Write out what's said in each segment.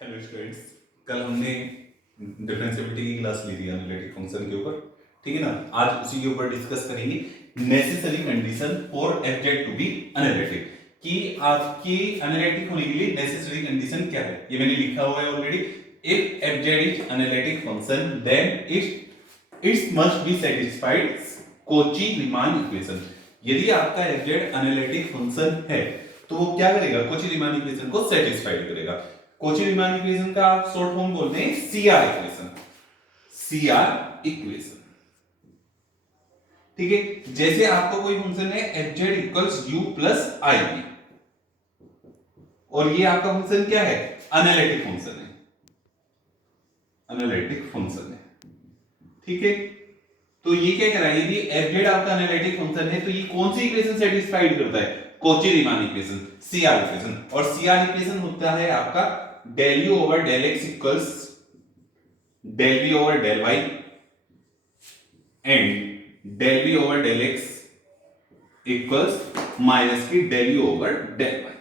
Hello students, कल हमने differentiability की क्लास ली थी एनालिटिक फंक्शन के ऊपर। ठीक है ना। आज उसी के ऊपर डिस्कस करेंगे necessary condition for f z to be analytic, कि आपकी एनालिटिक होने के लिए नेसेसरी कंडीशन क्या है। ये मैंने लिखा हुआ है already. If f z is analytic function then its must be satisfied Cauchy Riemann equation. यदि आपका एफजेड एनालिटिक फंक्शन है तो वो क्या करेगा, कोची रीमान इक्वेशन को सेटिस्फाइड करेगा। कोची रीमान इक्वेशन का आप शॉर्ट फॉर्म बोलते हैं सीआर इक्वेशन। सीआर इक्वेशन, ठीक है। जैसे आपका कोई फंक्शन है f z equals u plus i b, और ये आपका फंक्शन क्या है, एनालिटिक फंक्शन है। एनालिटिक फंक्शन है, ठीक है। तो ये क्या कह रहा है, यदि एफजेड आपका एनालिटिक फंक्शन है तो ये कौन सी इक्वेशन सेटिस्फाइड करता है, Kochi Riemann equation, CR equation. और सीआर इक्वेशन होता है आपका del u over del x equals del v over del y and del v over del x equals minus की del u over del y।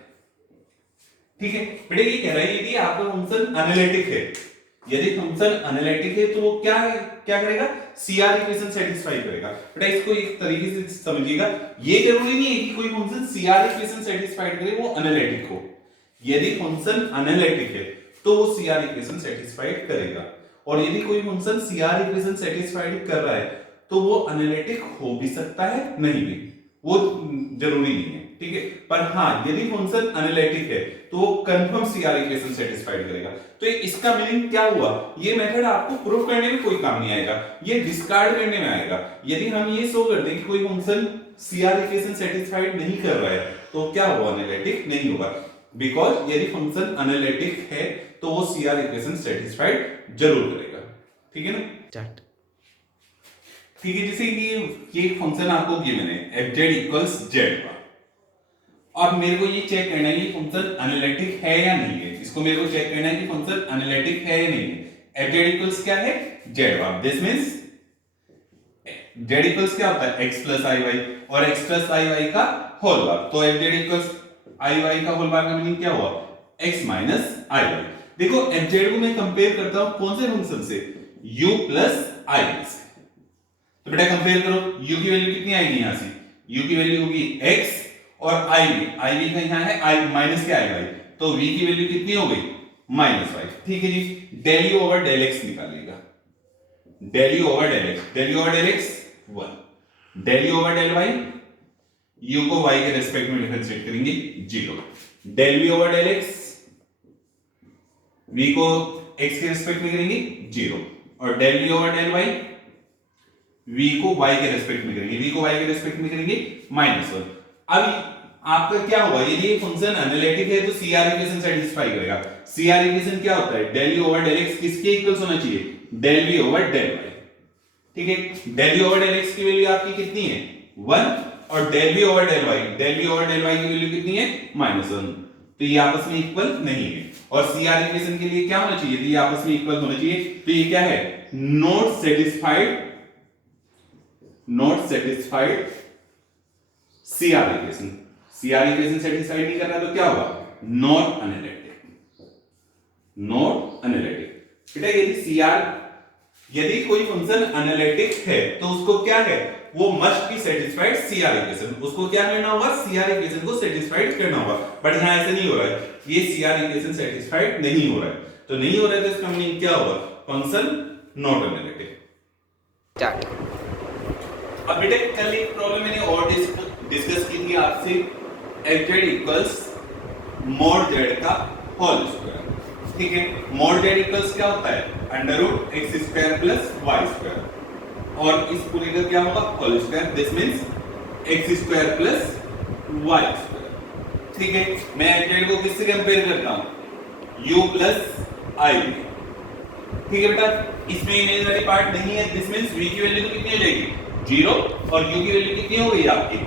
ठीक है बेटा, ये कह रहा है यदि आपका फंक्शन एनालिटिक है, यदि फंक्शन एनालिटिक है तो वो क्या करेगा, सीआर इक्वेशन सेटिस्फाई करेगा। बेटा इसको एक तरीके से समझिएगा, ये जरूरी नहीं है कि कोई फंक्शन सीआर इक्वेशन सेटिस्फाइड करे वो एनालिटिक हो। यदि फंक्शन एनालिटिक है तो वो सीआर इक्वेशन सेटिस्फाइड करेगा, और यदि कोई फंक्शन सीआर इक्वेशन सेटिस्फाइड कर रहा है तो वो एनालिटिक हो भी सकता है, नहीं भी, वो जरूरी नहीं है। ठीक है, पर हाँ यदि फंक्शन एनालिटिक है तो वो कंफर्म सीआर इक्वेशन सेटिस्फाइड करेगा। तो इसका मीनिंग क्या हुआ, ये मेथड आपको प्रूफ करने में कोई काम नहीं आएगा, ये डिस्कार्ड करने में आएगा। यदि हम ये शो कर दें कि कोई फंक्शन सीआर इक्वेशन सेटिस्फाइड नहीं कर रहा है तो क्या हुआ, एनालिटिक नहीं होगा। बिकॉज यदि फंक्शन एनालिटिक है तो वो सीआर इक्वेशन सेटिस्फाइड जरूर करेगा। ठीक है ना। चैट ठीक है, जैसे कि ये फंक्शन आपको गिवन है fz इक्वल्स जेड का, और मेरे को ये चेक करना है कि फंक्शन एनालिटिक है या नहीं है। इसको मेरे को चेक करना है कि फंक्शन एनालिटिक है या नहीं है। fz इक्वल्स क्या है, जेड का। दिस मींस z इक्वल्स क्या होता है, x प्लस आई वाई, और x प्लस आई वाई का होल वर्ग। तो fz इक्वल्स आई वाई का होल वर्ग का मीनिंग क्या हुआ, x माइनस आई वाई। देखो fz को मैं कंपेयर करता हूं कौन से फंक्शन से, u प्लस आई से। तो बेटा कंपेयर करो, u की वैल्यू कितनी आएगी यहां से, u की वैल्यू होगी x, और i का यहां है i माइनस के आई वाई, तो v की वैल्यू कितनी हो गई, माइनस वाई। ठीक है जी, del u over del x निकालिएगा। del u over del x, del u over del x 1, del u over del y, u को y के रेस्पेक्ट में डिफरेंशिएट करेंगे 0, del v over del x, v को x के respect में करेंगे 0, और del v over del y, v को y के रेस्पेक्ट में करेंगे, v को y के रेस्पेक्ट में करेंगे -1। अब आपका क्या होगा, यदि ये फंक्शन एनालिटिक है तो सीआर इक्वेशन सेटिस्फाई करेगा। सीआर इक्वेशन क्या होता है, del u over del x किसके इक्वल्स होना चाहिए, del v over del y। ठीक है, del v over del x की वैल्यू आपकी कितनी है 1, और del v over del y, del v over del y की वैल्यू कितनी है -1। तो ये आपस में इक्वल नहीं है, और सीआर इक्वेशन के लिए क्या होना चाहिए, यदि ये आपस में इक्वल होना चाहिए तो ये क्या है, not satisfied CR equation. CR equation satisfied नहीं कर रहा तो क्या होगा, नॉट एनालिटिक। Not analytic. बेटा यदि सीआर, यदि कोई फंक्शन एनालिटिक है तो उसको क्या है, वो must be satisfied CR equation. उसको क्या करना होगा, सीआर इक्वेशन को सेटिस्फाइड करना होगा। बट यहां ऐसे नहीं हो रहा है, ये सीआर इक्वेशन सेटिस्फाइड नहीं हो रहा है। तो नहीं हो रहा है तो इसका मीनिंग क्या होगा, फंक्शन नॉट एनालिटिक। चैट अब बेटा कल एक प्रॉब्लम मैंने और डिस्कस की थी आपसे, fz इक्वल्स mod z का होल स्क्वायर। ठीक है, mod z इक्वल्स क्या होता है, under root x square plus y square, और इस पूरे का क्या होगा, whole square. This means x square plus y square. ठीक है, मैं fz को किससे कंपेयर करता हूं, u प्लस आई। ठीक है बेटा, इसमें इमेजिनरी पार्ट नहीं है। दिस मींस v की वैल्यू तो कितनी हो जाएगी 0, और u की वैल्यू कितनी हो गई आपकी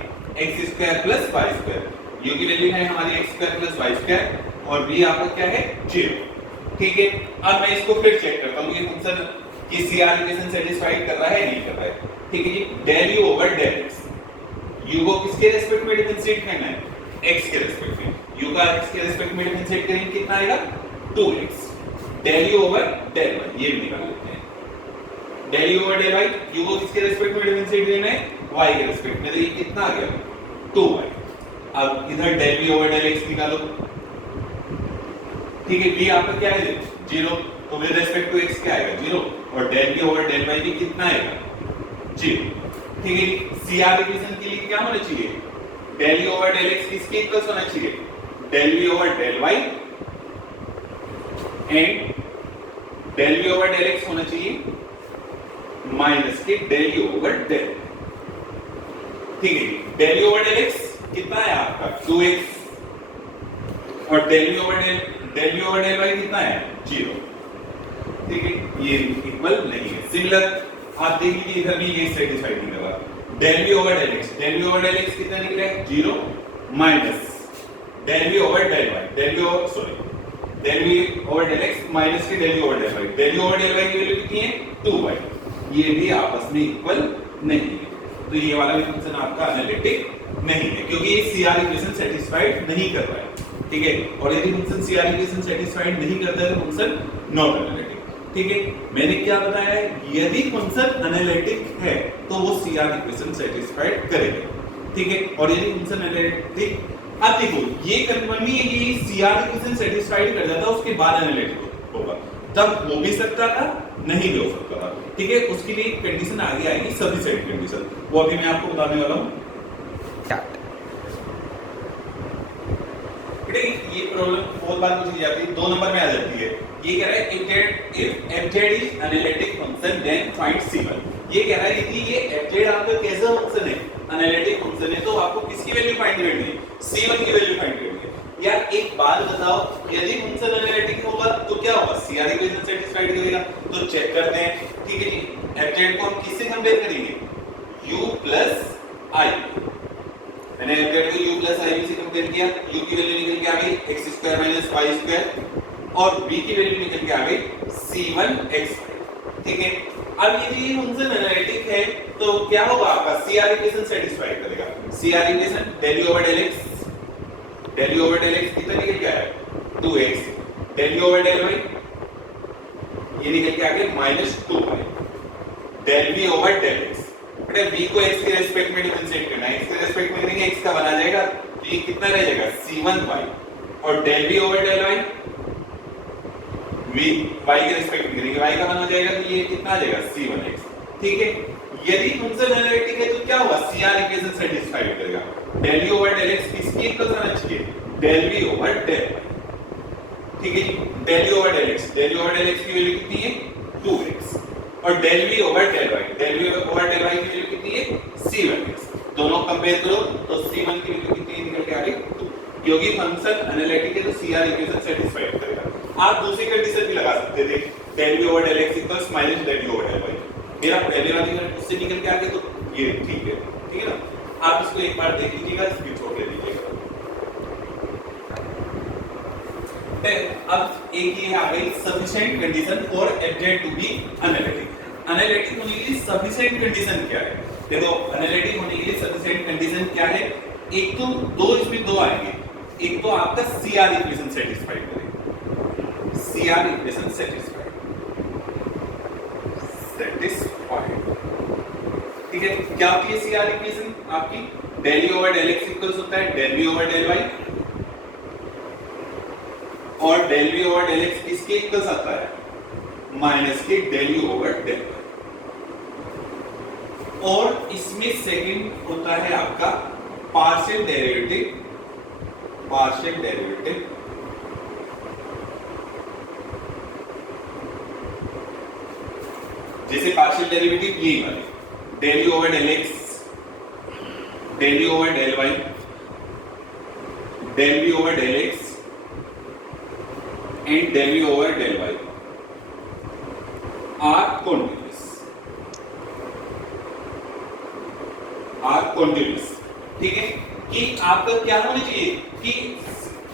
x square plus y square. u की वैल्यू है हमारी x square plus y square, और v आपका क्या है 0। ठीक है, अब मैं इसको फिर चेक करता हूं कि फंक्शन की सीआर इक्वेशन सेटिस्फाइड कर रहा है नहीं कर रहा है। ठीक है जी, del u over del x, u को किसके रेस्पेक्ट में डिफरेंशिएट करना है, x के रेस्पेक्ट में। u का x के रेस्पेक्ट में डिफरेंशिएट करेंगे कितना आएगा 2x। Del u over del y, ये भी निकाल लेते हैं। Del u over del y, u को किसके रिस्पेक्ट में डिफरेंशिएट करना है, y के रिस्पेक्ट में, तो ये कितना आ गया 2y। अब इधर del v over del x निकालो, ठीक है, v आपका क्या है 0, तो विद रिस्पेक्ट टू x क्या आएगा 0, और del v over del y भी कितना आएगा 0, ठीक है। CR इक्वेशन के लिए क्या होना चाहिए, del v over del x किसके इक्वल होना चाहिए, del v over del y and del v over del x होना चाहिए माइनस के डेल u ओवर डेल, ठीक है। Del u over del x कितना है आपका 2x, और del v over del y कितना है 0, ठीक है, ये इक्वल नहीं है। सिमिलर आप देख लीजिए इधर भी ये सेटिस्फाइड नहीं कर रहा। Del v over del x कितना निकला है 0 minus del v over del y, del v over del x minus के del v over del y, del v over del y की वैल्यू कितनी है 2y, ये भी आपस में इक्वल नहीं है, तो ये वाला भी फंक्शन आपका एनालिटिक नहीं है, क्योंकि ये CR इक्वेशन सेटिस्फाइड नहीं कर रहा है, ठीक है। और यदि फंक्शन CR इक्वेशन सेटिस्फाइड नहीं करता है तो फंक्शन नॉट एनालिटिक, ठीक है। मैंने क्या बताया है, यदि फंक्शन एनालिटिक है तो वो CR इक्वेशन सेटिस्फाइड करेगा, ठीक है। और यदि फंक्शन एनालिटिक, अब देखो ये कंफर्म नहीं है कि CR इक्वेशन सेटिस्फाइड कर जाता उसके बाद एनालिटिक होगा, तब हो भी सकता था नहीं भी हो सकता था, ठीक है। उसके लिए कंडीशन आगे आएगी सफिशिएंट कंडीशन, वो अभी मैं आपको बताने वाला हूं। ये प्रॉब्लम बहुत बार पूछी जाती है, 2 नंबर में आ जाती है। ये कह रहा है if fz is analytic function then find c1, ये कह रहा है कि ये fz आपका कैसा फंक्शन है, एनालिटिक फंक्शन है, तो आपको किसकी वैल्यू फाइंड करनी है, c1 की वैल्यू फाइंड करनी है। यार एक बात बताओ, यदि फंक्शन एनालिटिक होगा तो क्या होगा, CR इक्वेशन सेटिस्फाइड करेगा, तो चेक करते हैं, ठीक है जी। fz को हम किससे कंपेयर करेंगे, u प्लस i, मैंने fz को u प्लस i से कंपेयर किया, u की वैल्यू निकल के आ गई x² - y² और v की वैल्यू निकल के आ गई c1x, ठीक है। अब यदि ये फंक्शन एनालिटिक है तो क्या होगा, आपका CR इक्वेशन सेटिस्फाइड करेगा। CR equation del u over del x कितना निकल के आया 2x, del u over del y ये निकल के आ गया -2y, del v over del x, बेटा v को x के रिस्पेक्ट में डिफरेंशिएट करना है, x के रिस्पेक्ट में करेंगे x का बना जाएगा, तो ये कितना रह जाएगा c1y, और del v over del y v y के रिस्पेक्ट में करेंगे, y का बन हो जाएगा, तो ये कितना आ जाएगा c1x, ठीक है। यदि फंक्शन एनालिटिक है तो क्या होगा, CR इक्वेशन सेटिस्फाइड करेगा। Del u over del x किसके इक्वल होना चाहिए, del v over del y, ठीक है जी। Del u over del x की वैल्यू कितनी है 2x, और del v over del y की वैल्यू कितनी है c1x, दोनों कंपेयर करो तो c1 की वैल्यू कितनी निकल के आ गई 2, क्योंकि फंक्शन एनालिटिक है तो CR इक्वेशन सेटिस्फाइड करेगा। आप दूसरी कंडीशन भी लगा सकते थे, del v over del x equals minus del v over del y, मेरा पहले वाली कंडीशन उससे निकल के आ गया, तो ये ठीक है ना। आप इसको एक बार देख लीजिएगा, स्क्रीन छोड़ ले लीजिएगा। अब एक ये आ गई sufficient condition for fz to be analytic. Analytic होने के लिए सफिशिएंट कंडीशन क्या है, देखो एनालिटिक होने के लिए सफिशिएंट कंडीशन क्या है, एक तो दो, इसमें दो आएंगे, एक तो आपका CR इक्वेशन सेटिस्फाइड करेगा, CR इक्वेशन सेटिस्फाइड, ठीक है। क्या होती है CR इक्वेशन आपकी, del u over del x equals होता है del v over del y, और del v over del x किसके इक्वल्स आता है माइनस के del u over del y, और इसमें सेकंड होता है आपका पार्शियल डेरिवेटिव, जैसे पार्शियल डेरिवेटिव ये वाले del u over del x, del u over del y, del v over del x and del v over del y are continuous, ठीक है। कि आपका क्या होना चाहिए कि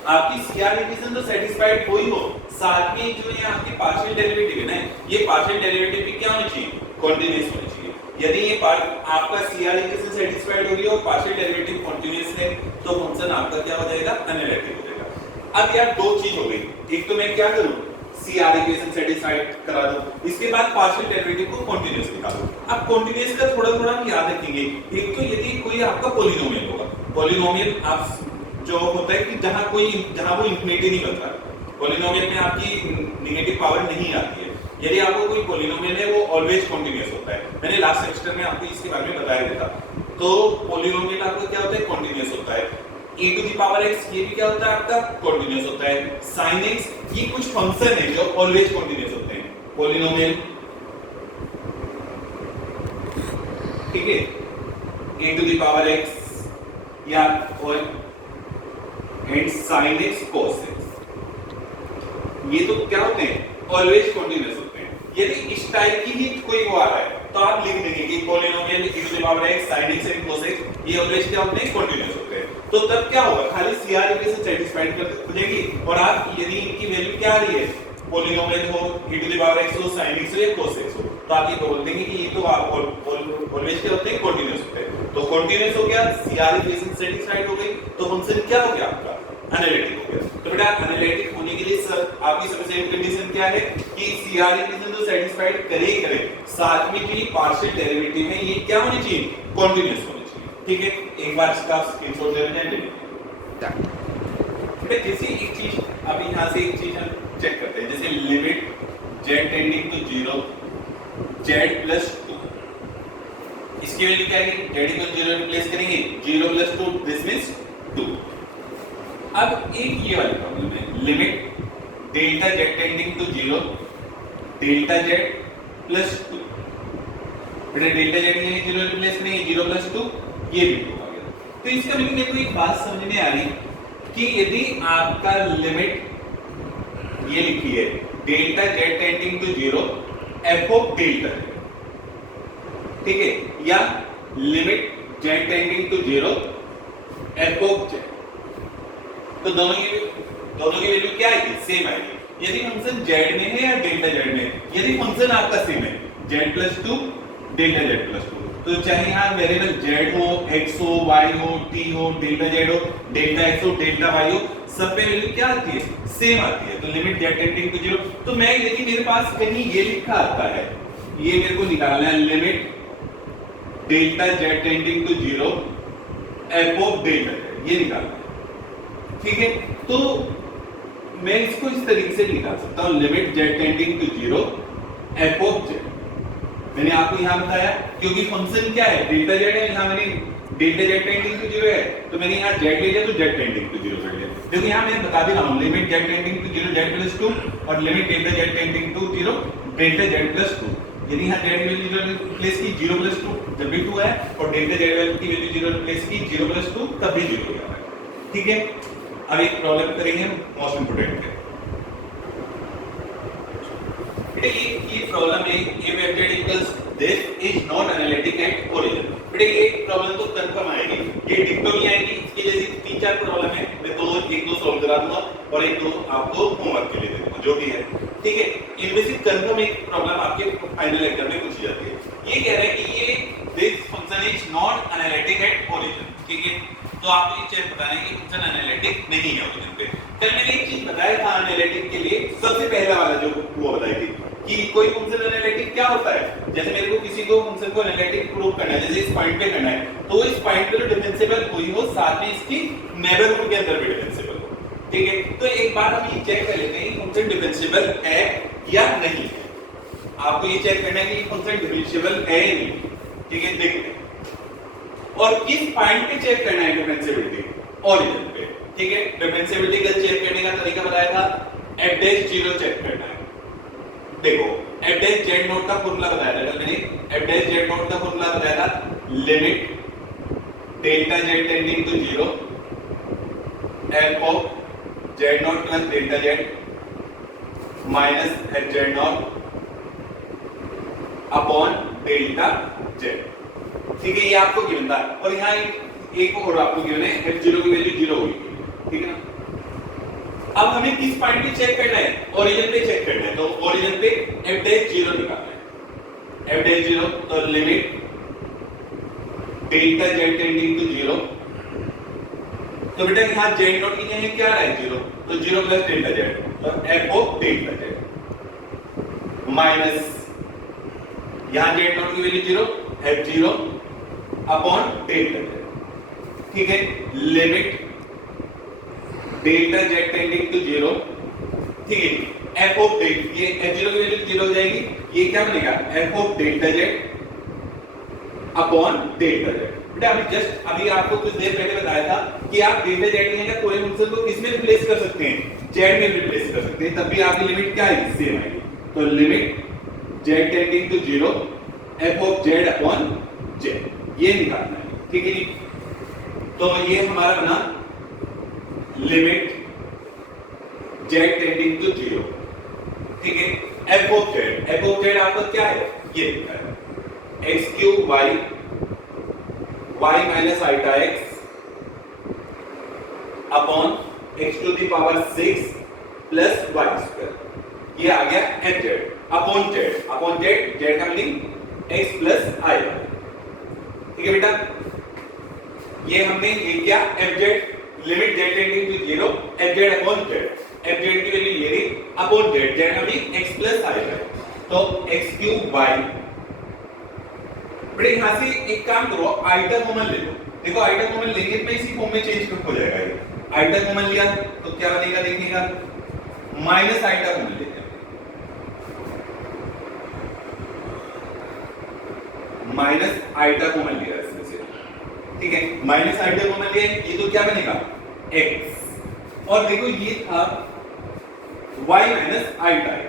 आपकी CR इक्वेशन तो सेटिस्फाइड हो ही हो, साथ में जो ये आपकी पार्शियल डेरिवेटिव है ना, ये पार्शियल डेरिवेटिव भी क्या होना चाहिए, कॉन्टिन्यूअस होना चाहिए। यदि ये आपका CR इक्वेशन सेटिस्फाइड हो रही है और पार्शियल डेरिवेटिव कॉन्टिन्यूअस है तो फंक्शन आपका क्या हो जाएगा, एनालिटिक हो जाएगा। अब यार दो चीज हो गई, एक तो मैं क्या करूं सीआर इक्वेशन सेटिस्फाइड करा दो। इसके बाद पार्शियल डेरिवेटिव को कॉन्टिन्यूअस निकालो। अब कॉन्टिन्यूअस का थोड़ा थोड़ा हम याद रखेंगे। एक तो यदि कोई आपका पॉलिनोमियल होगा, पॉलिनोमियल आप जो होता है कि जहां वो इंफिनिटी नहीं बनता, पॉलिनोमियल में आपकी नेगेटिव पावर नहीं आती है। यदि आपको कोई पॉलिनोमियल है वो ऑलवेज कॉन्टिन्यूअस होता है। मैंने लास्ट सेमेस्टर में आपको इसके बारे में बताया था। तो पॉलिनोमियल आपका क्या होता है, कॉन्टिन्यूअस होता है। e to the power x ये भी क्या होता है आपका, कॉन्टिन्यूअस होता है। sin x ये कुछ फंक्शन है जो ऑलवेज कॉन्टिन्यूअस होते हैं, पॉलिनोमियल, ठीक है। e to the power x या और and sin x cos x ये तो क्या होते हैं, ऑलवेज कॉन्टिन्यूअस होते हैं। यदि इस टाइप की ही कोई वो आ रहा है तो आप लिख देंगे कि polynomial e to the power x sin x and cos x ये ऑलवेज क्या होते हैं, कॉन्टिन्यूअस होते हैं। तो तब क्या होगा, खाली सीआर इक्वेशन सेटिस्फाइड हो जाएगी। और आप यदि इनकी वैल्यू क्या आ रही है, पॉलिनोमियल हो, e to the power x हो, sin x हो या cos x हो, तो आप ये बोल देंगे कि ये तो आप ऑलवेज क्या होते हैं, कॉन्टिन्यूअस होते हैं। तो कॉन्टिन्यूअस हो गया, सीआर इक्वेशन सेटिस्फाइड हो गई, तो फंक्शन क्या हो गया आपका, एनालिटिक हो गया। तो बेटा एनालिटिक होने के लिए आपकी सबसे पहली कंडीशन क्या है कि सीआर इक्वेशन तो सेटिस्फाइड करे ही करे, साथ में जो पार्शियल डेरिवेटिव है ये क्या होनी चाहिए, कॉन्टिन्यूअस होनी चाहिए। ठीक है, एक बार इसका स्क्रीनशॉट ले लेंगे। बेटा जैसे एक चीज अब यहां से एक चीज हम चेक करते हैं, जैसे limit z tending to 0 z plus 2, इसकी वैल्यू क्या है, z इक्वल 0 रिप्लेस करेंगे, 0 प्लस 2 दिस मींस 2। अब एक ये वाली प्रॉब्लम है, limit delta z tending to 0 delta z plus 2। बेटा डेल्टा z ये 0 रिप्लेस करेंगे, 0 प्लस 2 ये भी 2 आ गया। तो इसका मीनिंग मेरे को एक बात समझ में आ रही कि यदि आपका लिमिट ये लिखी है delta z tending to 0 f of delta z, ठीक है, या limit z tending to 0 f of z, तो दोनों की वैल्यू क्या आएगी, सेम आएगी। यदि फंक्शन z में है या डेल्टा z में है, यदि फंक्शन आपका सेम है z plus 2 delta z plus 2, तो चाहे यहाँ वेरिएबल z हो, x हो, y हो, t हो, डेल्टा z हो, डेल्टा x हो, डेल्टा y हो, सब पे वैल्यू क्या आती है, सेम आती है। तो लिमिट z टेंडिंग टू 0, तो मैं यदि मेरे पास कहीं ये लिखा आता है, ये मेरे को निकालना है, limit delta z tending to 0 f of delta z, ये निकालना है, ठीक है। तो मैं इसको इस तरीके से निकाल सकता हूं, limit z tending to 0 f of z। मैंने आपको यहां बताया क्योंकि फंक्शन क्या है, डेल्टा z है, यहां मैंने डेल्टा z टेंडिंग टू 0 है, तो मैंने यहां z ले लिया तो z टेंडिंग टू 0 कर लिया। देखो यहां मैं बता भी रहा हूं, limit z tending to 0 z plus 2 और limit delta z tending to 0 delta z plus 2। यदि यहां z वैल्यू 0 रिप्लेस की 0 प्लस 2 जब भी 2 है, और डेल्टा z वैल्यू की वैल्यू 0 रिप्लेस की 0 प्लस 2 तब भी 0 हो जाता है। ठीक है, अब एक प्रॉब्लम करेंगे मोस्ट इंपोर्टेंट है, ये प्रॉब्लम है, if z equals this is not analytic at origin। बेटा ये प्रॉब्लम तो कंफर्म आएगी, ये डिक्टो नहीं आएगी। इसकी जैसी 3-4 प्रॉब्लम है, मैं एक दो सॉल्व करा दूंगा और एक दो आपको होमवर्क के लिए दे दूंगा, जो भी है, ठीक है। इनमें से कंफर्म एक प्रॉब्लम आपके फाइनल एग्जाम में पूछी जाती है। ये कह रहा है कि ये this function is not analytic at origin, ठीक है। तो आपको ये चेक बताना है कि फंक्शन एनालिटिक नहीं है ओरिजिन पे। कल मैंने एक चीज बताया था एनालिटिक के लिए, सबसे पहला वाला जो वो बताई थी कि कोई फंक्शन एनालिटिक क्या होता है। जैसे मेरे को किसी को फंक्शन को एनालिटिक प्रूव करना है, जैसे इस पॉइंट पे करना है, तो इस पॉइंट पे जो डिफरेंशिएबल हुई हो, साथ में इसकी नेबरहुड के अंदर भी डिफरेंशिएबल हो, ठीक है। तो एक बार हम ये चेक कर लेते हैं कि फंक्शन डिफरेंशिएबल है या नहीं है। आपको ये चेक करना है कि फंक्शन डिफरेंशिएबल है या नहीं, ठीक है। देखते हैं, और किस पॉइंट पे चेक करना है डिफरेंशिएबिलिटी, ओरिजिन पे, ठीक है। डिफरेंशिएबिलिटी का चेक करने का तरीका बताया था, f'0 चेक करना है। देखो f'(z0) का फॉर्मूला बताया था मैंने, f'(z0) का फॉर्मूला बताया था, limit delta z tending to 0 f of z0 plus delta z minus f(z0) upon delta z, ठीक है। ये आपको गिवन था, और यहाँ एक और आपको गिवन है, f0 की वैल्यू 0 हुई, ठीक है ना। अब हमें किस पॉइंट पे चेक करना है, ओरिजिन पे चेक करना है। तो ओरिजिन पे f'0 निकालना है, f'0, तो limit delta z tending to 0, तो बेटा यहाँ z0 की जगह क्या है 0, तो 0 प्लस डेल्टा z, तो f of delta z, minus यहां जेड नॉट की value 0, f0 upon delta z. ठीक है, limit delta z tending to 0। ठीक है, एफ ऑफ डेल्टा, ये f0 की वैल्यू 0 हो जाएगी, ये क्या बनेगा F of delta Z upon delta Z. बेटा अभी आपको कुछ देर पहले बताया था कि आप डेल्टा जेड लेंगे पूरे फंक्शन को किसमें रिप्लेस कर सकते हैं, जेड में रिप्लेस कर सकते हैं, तब भी आपकी लिमिट क्या आएगी, सेम आएगी। तो limit z tending to 0 f of z upon z, ये निकालना है। ठीक है जी, तो ये हमारा बना लिमिट जेड टेंडिंग टू 0। ठीक है, एफ ऑफ जेड आपका क्या है, ये लिखा है x cube y y minus iota x upon x to the power 6 plus y square. ये आ गया f z upon z, z का meaning x plus i y. ठीक है बेटा, ये हमने ये किया f z, limit z tending to 0 f z upon z, f z की वैल्यू ये रही अपॉन जेड, जेड का meaning x plus i y. तो एक्स क्यूब वाई, बड़े यहां से एक काम करो, आइटा कॉमन ले लो। देखो आइटा कॉमन लेंगे तो इसी फॉर्म में चेंज हो जाएगा। ये आइटा कॉमन लिया तो क्या बनेगा देखिएगा, माइनस आइटा कॉमन लेते हैं, माइनस आइटा कॉमन लिया इसमें से। ठीक है, माइनस आइटा कॉमन लिया, ये तो क्या बनेगा x, और देखो ये था y minus iota x,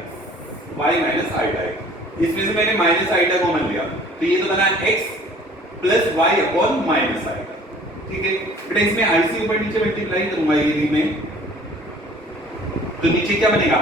y minus iota x, इसमें से मैंने माइनस आइटा कॉमन लिया तो ये तो बना x plus y upon minus iota. ठीक है बेटा, इसमें आई से ऊपर नीचे मल्टीप्लाई करूंगा ये में, तो नीचे क्या बनेगा,